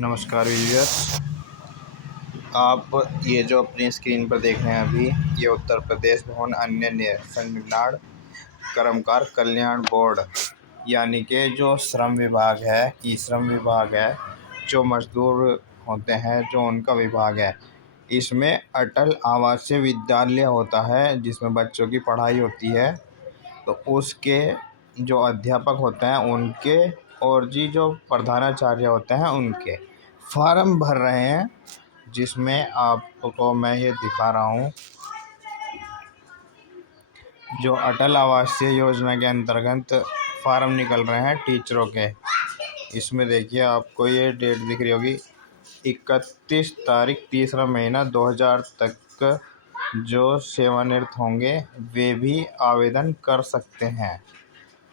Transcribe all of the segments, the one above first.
नमस्कार व्यूअर्स। आप ये जो अपनी स्क्रीन पर देख रहे हैं अभी, ये उत्तर प्रदेश भवन अन्य संविधान कर्मकार कल्याण बोर्ड यानी कि जो श्रम विभाग है, ई श्रम विभाग है, जो मजदूर होते हैं जो उनका विभाग है। इसमें अटल आवासीय विद्यालय होता है जिसमें बच्चों की पढ़ाई होती है। तो उसके जो अध्यापक होते हैं उनके और जी जो प्रधानाचार्य होते हैं उनके फॉर्म भर रहे हैं, जिसमें आपको मैं ये दिखा रहा हूँ। जो अटल आवासीय योजना के अंतर्गत फॉर्म निकल रहे हैं टीचरों के। इसमें देखिए आपको ये डेट दिख रही होगी, 31 तारीख तीसरा महीना 2000 तक जो सेवानिवृत्त होंगे वे भी आवेदन कर सकते हैं।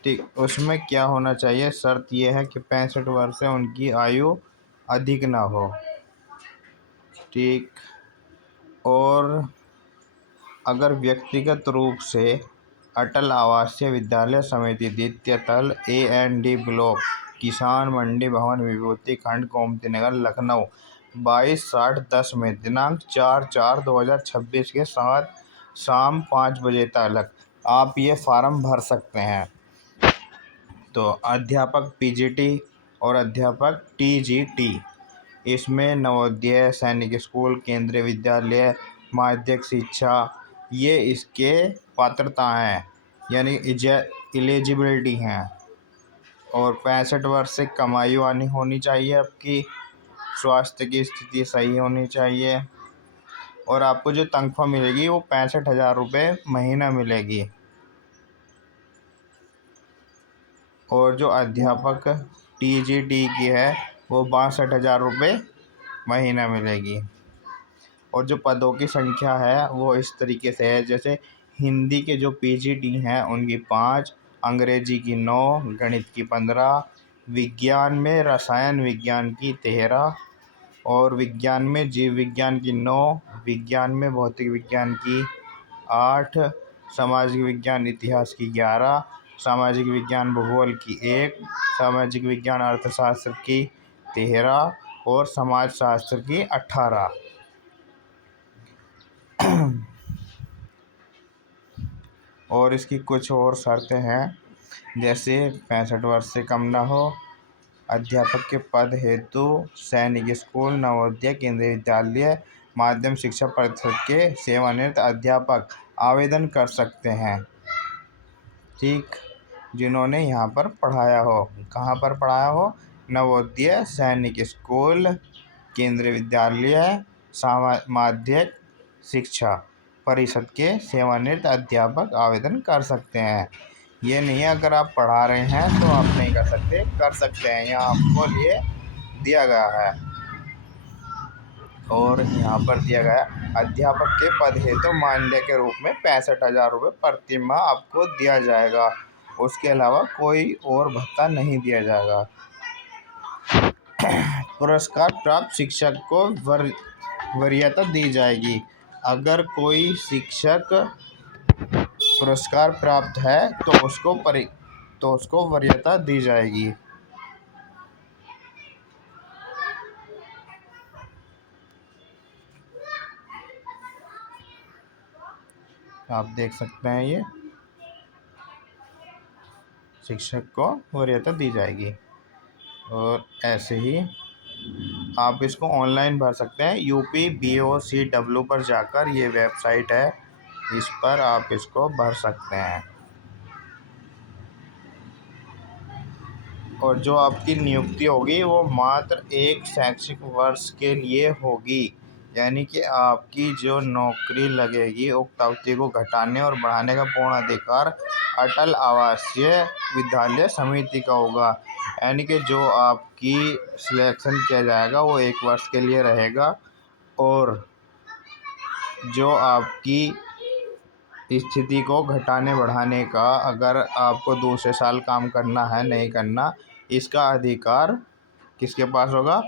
ठीक, उसमें क्या होना चाहिए, शर्त यह है कि 65 वर्ष से उनकी आयु अधिक ना हो। ठीक, और अगर व्यक्तिगत रूप से अटल आवासीय विद्यालय समिति द्वितीय तल A&D ब्लॉक किसान मंडी भवन विभूति खंड गोमती नगर लखनऊ 22/60/10 में दिनांक 4/4/2026 के साथ शाम 5 बजे तक आप ये फॉर्म भर सकते हैं। तो अध्यापक PGT और अध्यापक TGT, इसमें नवोदय, सैनिक स्कूल, केंद्रीय विद्यालय, माध्यमिक शिक्षा, ये इसके पात्रता हैं यानी एलिजिबिलिटी हैं। और 65 वर्ष से कम आयु आनी होनी चाहिए, आपकी स्वास्थ्य की स्थिति सही होनी चाहिए, और आपको जो तनख्वाह मिलेगी वो 65,000 रुपये महीना मिलेगी। और जो अध्यापक TGT की है वो 62,000 रुपये महीना मिलेगी। और जो पदों की संख्या है वो इस तरीके से है, जैसे हिंदी के जो PGT हैं उनकी 5, अंग्रेजी की 9, गणित की 15, विज्ञान में रसायन विज्ञान की 13, और विज्ञान में जीव विज्ञान की 9, विज्ञान में भौतिक विज्ञान की 8, सामाजिक विज्ञान इतिहास की 11, सामाजिक विज्ञान भूगोल की 1, सामाजिक विज्ञान अर्थशास्त्र की 13 और समाजशास्त्र की 18। और इसकी कुछ और शर्तें हैं, जैसे 65 वर्ष से कम ना हो, अध्यापक के पद हेतु सैनिक स्कूल, नवोदय, केंद्रीय विद्यालय, माध्यमिक शिक्षा परिषद के सेवानिवृत्त अध्यापक आवेदन कर सकते हैं। ठीक, जिन्होंने यहाँ पर पढ़ाया हो, कहाँ पर पढ़ाया हो, नवोदय, सैनिक स्कूल, केंद्रीय विद्यालय, माध्यमिक शिक्षा परिषद के सेवानिवृत्त अध्यापक आवेदन कर सकते हैं। ये नहीं है अगर आप पढ़ा रहे हैं तो आप नहीं कर सकते, कर सकते हैं, यहाँ आपको लिए दिया गया है। और यहाँ पर दिया गया अध्यापक के पद हेतु मानदेय के रूप में 65,000 रुपये प्रति माह आपको दिया जाएगा। उसके अलावा कोई और भत्ता नहीं दिया जाएगा। पुरस्कार प्राप्त शिक्षक को वरीयता दी जाएगी। अगर कोई शिक्षक पुरस्कार प्राप्त है तो उसको वरीयता दी जाएगी। आप देख सकते हैं, ये शिक्षक को वरीयता दी जाएगी। और ऐसे ही आप इसको ऑनलाइन भर सकते हैं। UPBOCW पर जाकर, ये वेबसाइट है, इस पर आप इसको भर सकते हैं। और जो आपकी नियुक्ति होगी वो मात्र एक शैक्षिक वर्ष के लिए होगी, यानी कि आपकी जो नौकरी लगेगी उक्त अवधि को घटाने और बढ़ाने का पूर्ण अधिकार अटल आवासीय विद्यालय समिति का होगा। यानी कि जो आपकी सिलेक्शन किया जाएगा वो 1 वर्ष के लिए रहेगा, और जो आपकी स्थिति को घटाने बढ़ाने का, अगर आपको दूसरे साल काम करना है नहीं करना, इसका अधिकार किसके पास होगा,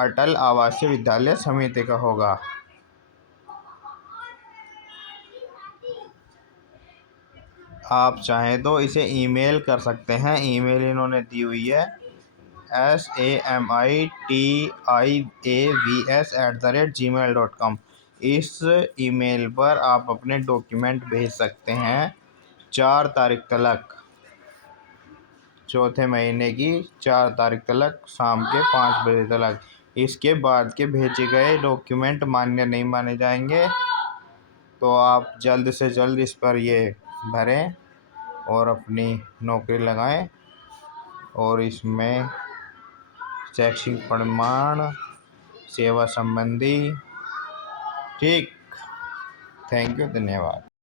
अटल आवासीय विद्यालय समिति का होगा। आप चाहें तो इसे ईमेल कर सकते हैं, ईमेल इन्होंने दी हुई है। SAMITIAVS@gmail.com। इस ईमेल पर आप अपने डॉक्यूमेंट भेज सकते हैं 4 तारीख तक, चौथे महीने की 4 तारीख तक शाम के 5 बजे तक। इसके बाद के भेजे गए डॉक्यूमेंट मान्य नहीं माने जाएंगे। तो आप जल्द से जल्द इस पर ये भरें और अपनी नौकरी लगाएं। और इसमें शैक्षिक प्रमाण, सेवा संबंधी, ठीक। थैंक यू, धन्यवाद।